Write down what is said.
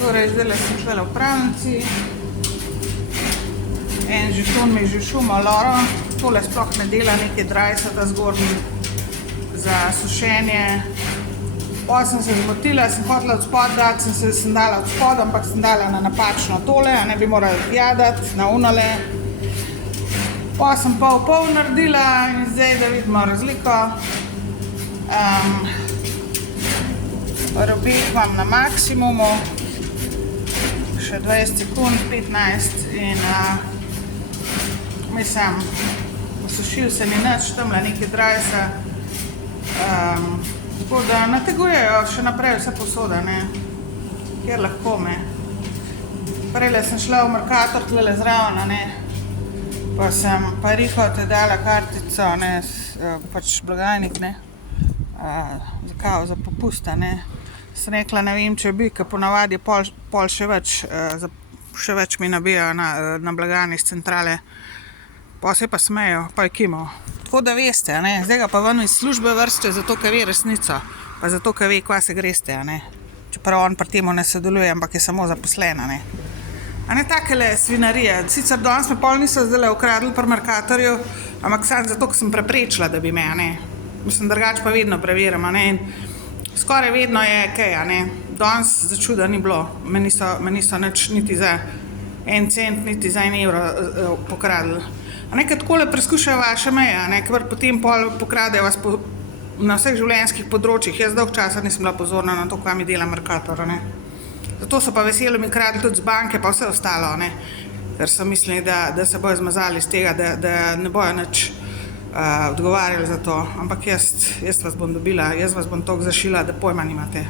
Torej, zdaj sem šla v pravnici. En žeton mi je že šumal, loro. Tole sploh ne dela neke drajsa, ta zgornji za sušenje. Potem sem se zmotila, sem hotela od spod dati, sem dala od spod, ampak sem dala na napačno tole, a ne bi morala jadati, na unale. Potem sem pol naredila in zdaj, da vidimo razliko. Robeh imam na maksimumu, še 20 sekund, 15 in mislim, osušil se ni nič, tamle nekaj drajsa. Tako da nategujejo še naprej vse posode, ne, kjer lahko me. Prejle sem šla v Mercator, tlele zraven, ne, pa sem pa Riho te dala kartico, ne, pač blagajnik, ne, za popusta, ne. Sem rekla, ne vem, če bi, ker ponavadi pol še več mi nabijajo na blagajni iz centrale. Pa se pa smejo, pa je kimal. Tako da veste, ne, zdaj ga pa ven iz službe vrste, zato ker ve resnico, pa zato ker ve, kva se greste, ne. Čeprav on pri temu ne sodeluje, ampak je samo zaposlena, ne. A ne takele svinarije. Sicer danes me pol niso zdajle ukradli pri Mercatorju, ampak samo zato, ker sem preprečila, da bi me, ne. Mislim, drugače pa vedno preverim, a ne. Skoraj vedno je kaj, a ne. Danes za čuda ni bilo. Me niso nič niti za 1 cent, niti za 1 evro pokradli. A ne, ker takole preskušajo vaše meje, a ne, ker potem pol pokradejo vas na vseh življenjskih področjih. Jaz dolgo časa nisem bila pozorna na to, kva mi dela Mercator, a ne. Zato so pa veselo mi kradli tudi z banke pa vse ostalo, a ne. Ker so mislili, da se bojo zmazali iz tega, da ne bojo nič odgovarjali za to. Ampak jaz vas bom dobila, jaz vas bom toliko zašila, da pojma nimate.